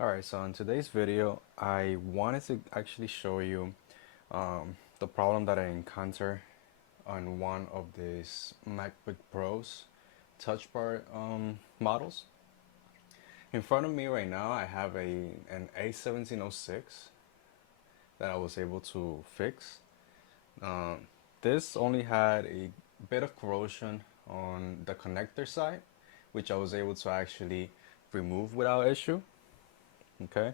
Alright, so in today's video, I wanted to actually show you the problem that I encounter on one of these MacBook Pros touch bar models. In front of me right now, I have an A1706 that I was able to fix. Um, this only had a bit of corrosion on the connector side, which I was able to actually remove without issue. Okay,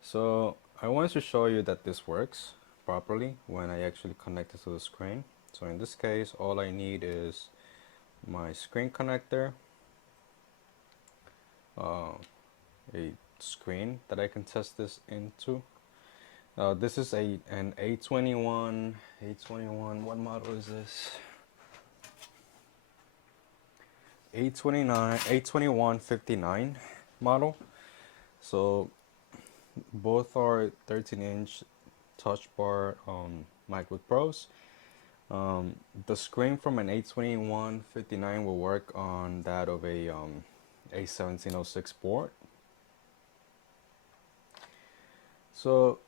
so I wanted to show you that this works properly when I actually connect it to the screen. So in this case, all I need is my screen connector, a screen that I can test this into. This is an A21, what model is this? A2159 model. So both are 13-inch touch bar MacBook Pros. The screen from an A2159 will work on that of a A1706 board. So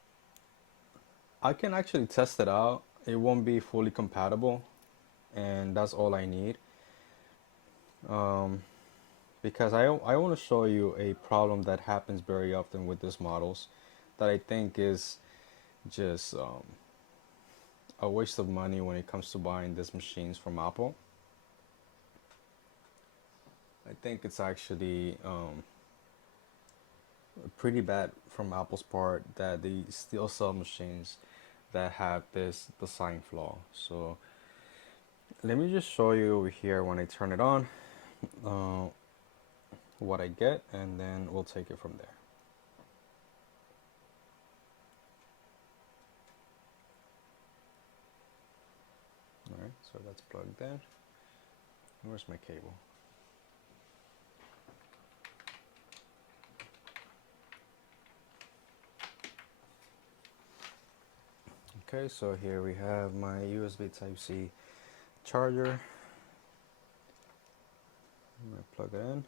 I can actually test it out. It won't be fully compatible, and that's all I need. Because I want to show you a problem that happens very often with these models that I think is just a waste of money when it comes to buying these machines from Apple. I think it's actually pretty bad from Apple's part that they still sell machines that have this design flaw. So let me just show you over here when I turn it on what I get, and then we'll take it from there. Alright, so that's plugged in. Where's my cable? Okay, so here we have my USB Type-C charger. I'm going to plug it in.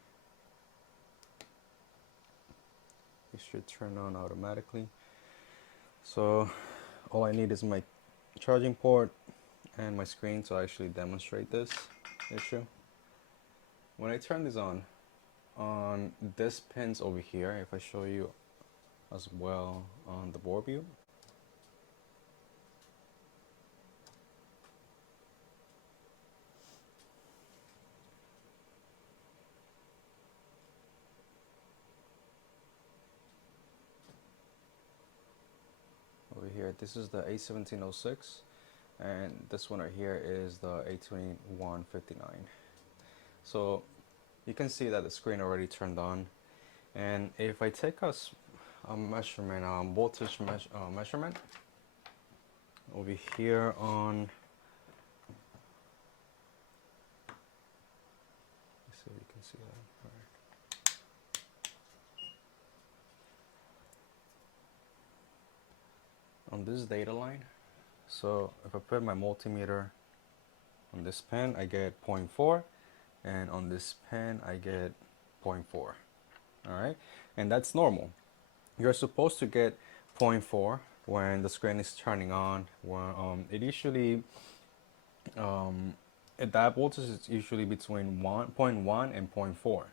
It should turn on automatically. So all I need is my charging port and my screen to actually demonstrate this issue. When I turn this on this pins over here, if I show you as well on the board view, over here, this is the A1706, and this one right here is the A2159. So you can see that the screen already turned on, and if I take a measurement, voltage measurement over here on, let's see if you can see that. All right. On this data line, so if I put my multimeter on this pin, I get 0.4, and on this pin I get 0.4. All right, and that's normal. You're supposed to get 0.4 when the screen is turning on. When it usually that voltage is usually between 1.1 and 0.4,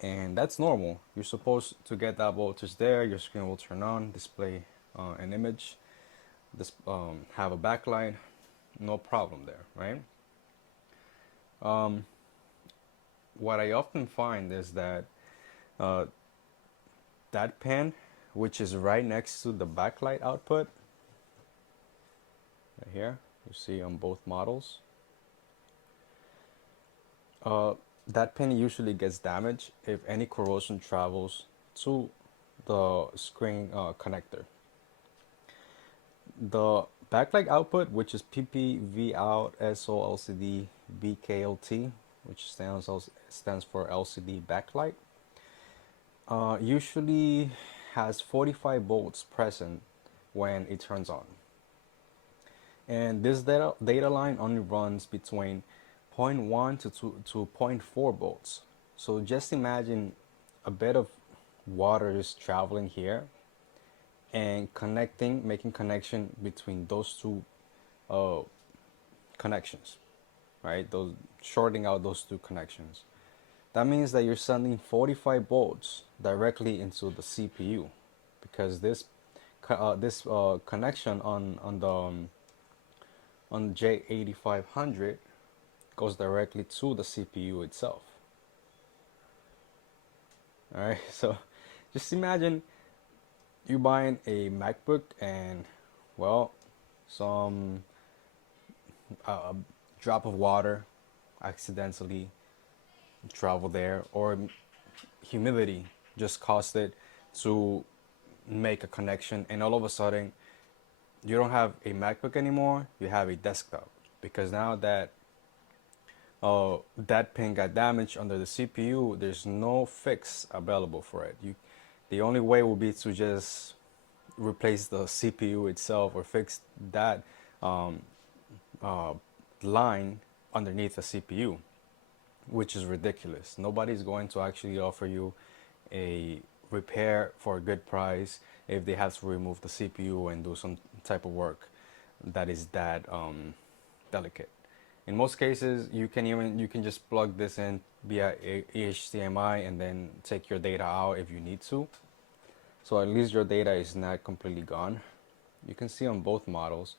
and that's normal. You're supposed to get that voltage there. Your screen will turn on, display an image, this have a backlight, no problem there, right? What I often find is that that pin, which is right next to the backlight output, right here, you see on both models, that pin usually gets damaged if any corrosion travels to the screen connector. The backlight output, which is PPV out SO LCD BKLT, which stands for LCD backlight, usually has 45 volts present when it turns on. And this data line only runs between 0.1 to 0.4 volts. So just imagine a bit of water is traveling here and connecting, making connection between those two uh, connections, right? Those shorting out those two connections. That means that you're sending 45 volts directly into the CPU, because this connection on J8500 goes directly to the CPU itself. All right, so just imagine you buying a MacBook and, well, some a drop of water accidentally travel there, or humidity just caused it to make a connection, and all of a sudden you don't have a MacBook anymore, you have a desktop, because now that that pin got damaged under the CPU, there's no fix available for it. The only way will be to just replace the CPU itself, or fix that um, uh, line underneath the CPU, which is ridiculous. Nobody's going to actually offer you a repair for a good price if they have to remove the CPU and do some type of work that is that delicate. In most cases, you can just plug this in via HDMI and then take your data out if you need to. So at least your data is not completely gone. You can see on both models,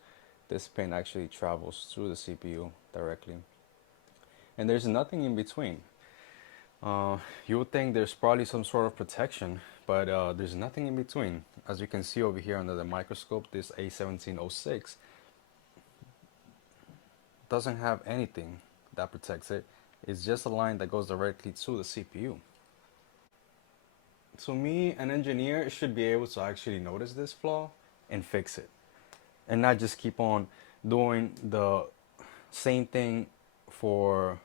this pin actually travels through the CPU directly. And there's nothing in between. You would think there's probably some sort of protection, but there's nothing in between. As you can see over here under the microscope, this A1706 doesn't have anything that protects it. It's just a line that goes directly to the CPU. To me, an engineer should be able to actually notice this flaw and fix it, and not just keep on doing the same thing for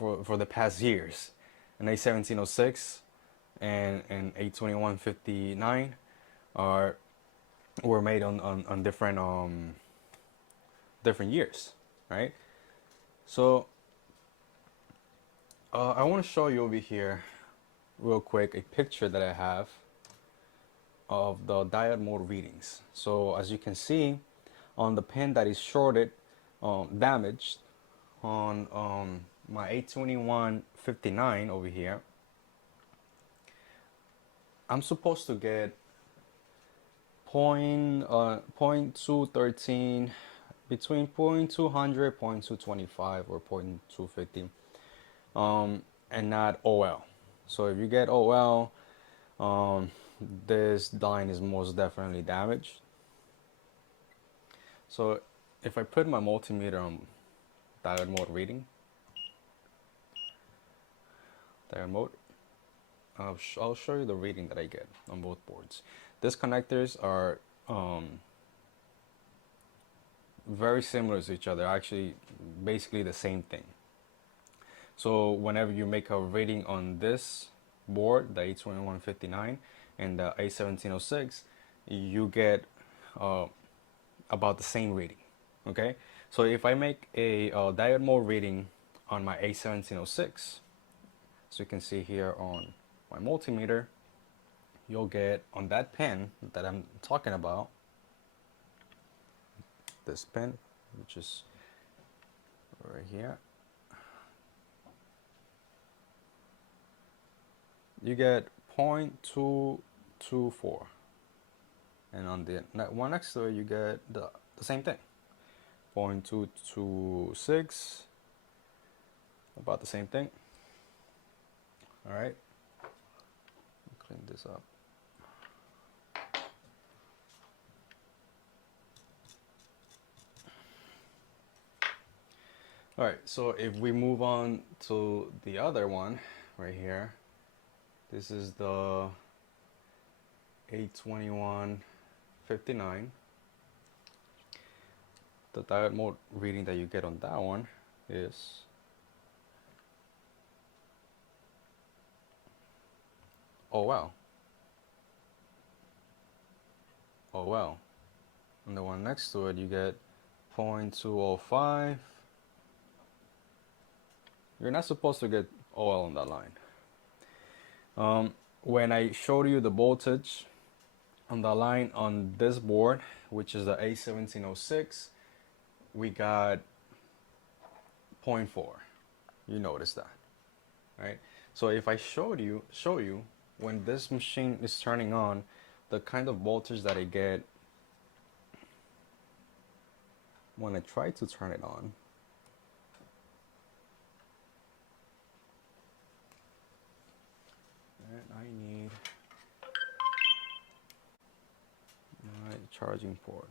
the past years. An A1706 and an A2159 are were made on different years, right? So I want to show you over here real quick a picture that I have of the diode mode readings. So as you can see, on the pin that is shorted, damaged on my A2159 over here, I'm supposed to get point 213, between point 200, point 225, or point 250, and not OL. So if you get OL, this line is most definitely damaged. So if I put my multimeter on diode mode reading, diode mode, I'll show you the reading that I get on both boards. These connectors are very similar to each other, actually basically the same thing. So whenever you make a reading on this board, the A2159 and the A1706, you get about the same reading. Okay, so if I make a diode mode reading on my A1706, so you can see here on my multimeter, you'll get on that pin that I'm talking about, this pin, which is right here, you get 0.224, and on the one next to it you get the same thing, 0.226, about the same thing. All right, clean this up. All right, so if we move on to the other one right here, this is the A2159. The diode mode reading that you get on that one is OL. OL. And the one next to it, you get 0.205. You're not supposed to get OL on that line. When I showed you the voltage on the line on this board, which is the A1706, we got 0.4. You notice that, right? So if I show you when this machine is turning on, the kind of voltage that I get when I try to turn it on. And I need my charging port.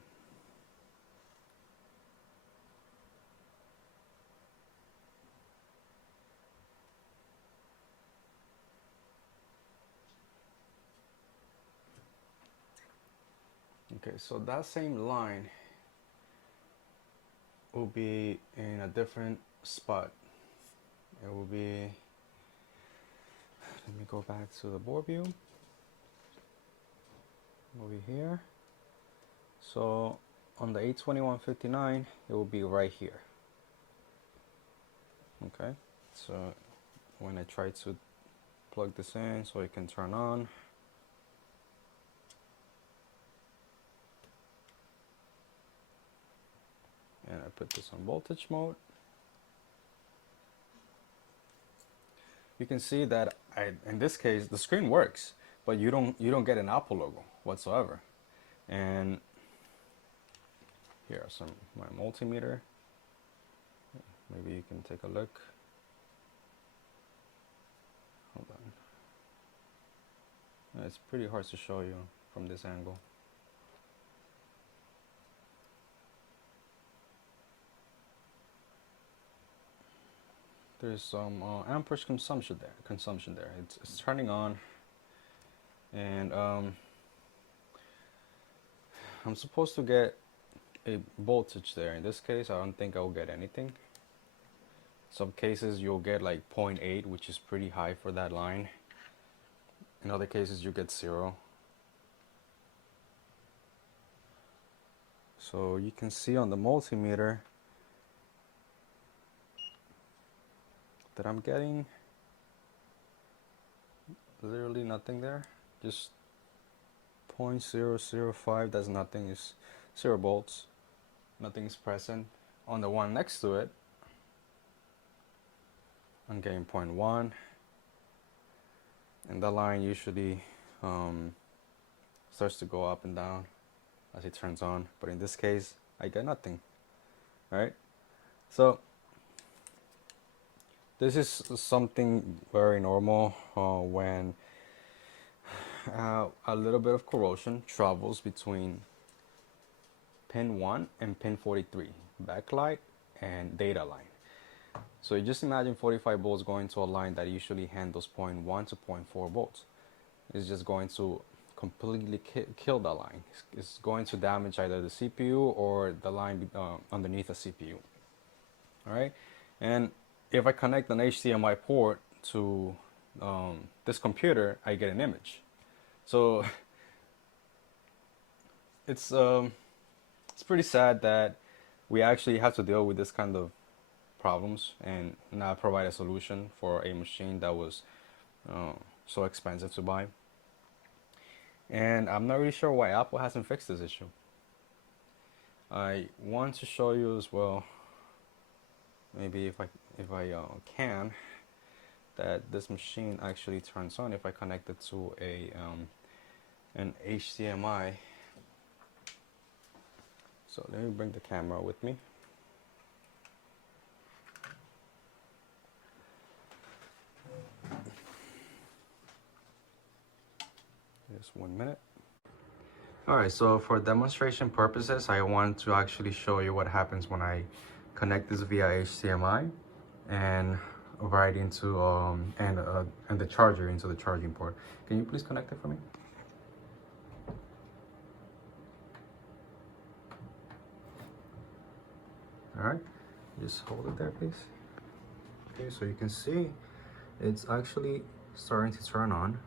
Okay, so that same line will be in a different spot. It will be, let me go back to the board view. Over here. So on the 82159, it will be right here. Okay, so when I try to plug this in so it can turn on, and I put this on voltage mode, you can see that in this case the screen works, but you don't get an Apple logo whatsoever. And here are my multimeter. Maybe you can take a look. Hold on. It's pretty hard to show you from this angle. There's some amperage consumption there. It's turning on, and I'm supposed to get a voltage there. In this case, I don't think I will get anything. Some cases you'll get like 0.8, which is pretty high for that line. In other cases, you get 0. So you can see on the multimeter that I'm getting literally nothing there. Just 0.005. That's nothing. Is 0 volts. Nothing is present. On the one next to it, I'm getting 0.1, and that line usually starts to go up and down as it turns on, but in this case I get nothing. All right, so this is something very normal when a little bit of corrosion travels between pin 1 and pin 43, backlight and data line. So you just imagine 45 volts going to a line that usually handles 0.1 to 0.4 volts. It's just going to completely kill that line. It's going to damage either the CPU or the line underneath the CPU. All right, and if I connect an HDMI port to this computer, I get an image. So it's pretty sad that we actually have to deal with this kind of problems and not provide a solution for a machine that was so expensive to buy. And I'm not really sure why Apple hasn't fixed this issue. I want to show you as well, maybe if I can, that this machine actually turns on if I connect it to an HDMI. So let me bring the camera with me. Just 1 minute. Alright, so for demonstration purposes, I want to actually show you what happens when I connect this via HDMI and right into and the charger into the charging port. Can you please connect it for me? Alright, just hold it there, please. Okay, so you can see it's actually starting to turn on.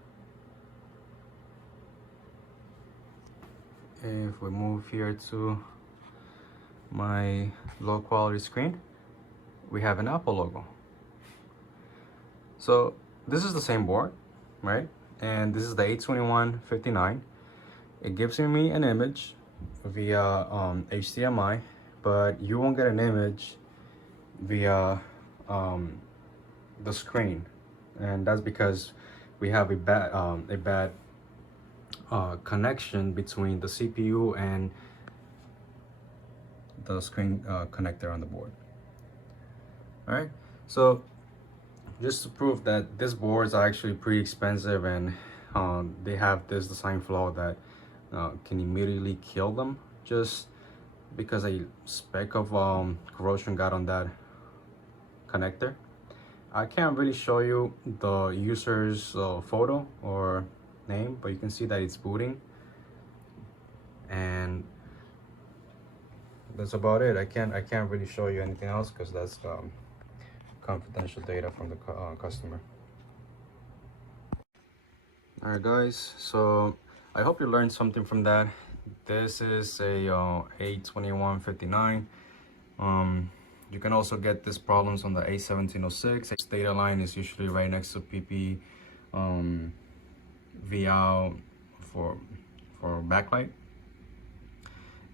If we move here to my low quality screen, we have an Apple logo. So this is the same board. right? And this is the A2159. It gives me an image via HDMI, but you won't get an image via the screen, and that's because we have a bad connection between the CPU and the screen connector on the board. All right, so just to prove that this boards are actually pretty expensive, and they have this design flaw that can immediately kill them just because a speck of corrosion got on that connector. I can't really show you the user's photo or name, but you can see that it's booting, and that's about it. I can't really show you anything else because that's confidential data from the customer. All right, guys, so I hope you learned something from that. This is a A2159. You can also get these problems on the A1706. Its data line is usually right next to PP VOut for backlight.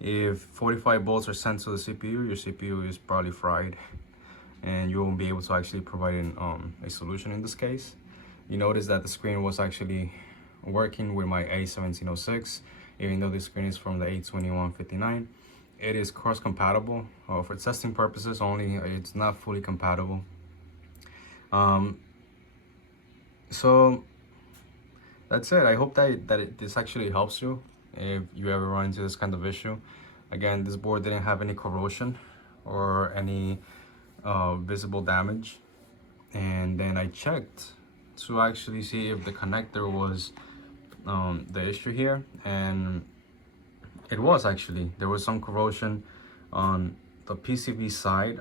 If 45 volts are sent to the CPU, your CPU is probably fried, and you won't be able to actually provide a solution in this case. You notice that the screen was actually working with my A1706, even though the screen is from the A2159. It is cross compatible for testing purposes only. It's not fully compatible. So that's it. I hope that this actually helps you if you ever run into this kind of issue. Again, this board didn't have any corrosion or any visible damage, and then I checked to actually see if the connector was the issue here, and it was actually. There was some corrosion on the PCB side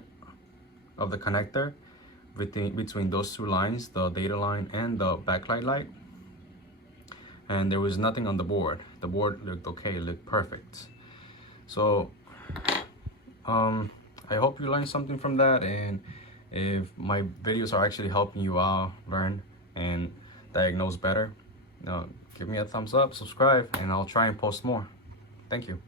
of the connector between those two lines, the data line and the backlight light, and there was nothing on the board. The board looked okay, it looked perfect. So I hope you learned something from that, and if my videos are actually helping you out learn and diagnose better, give me a thumbs up, subscribe, and I'll try and post more. Thank you.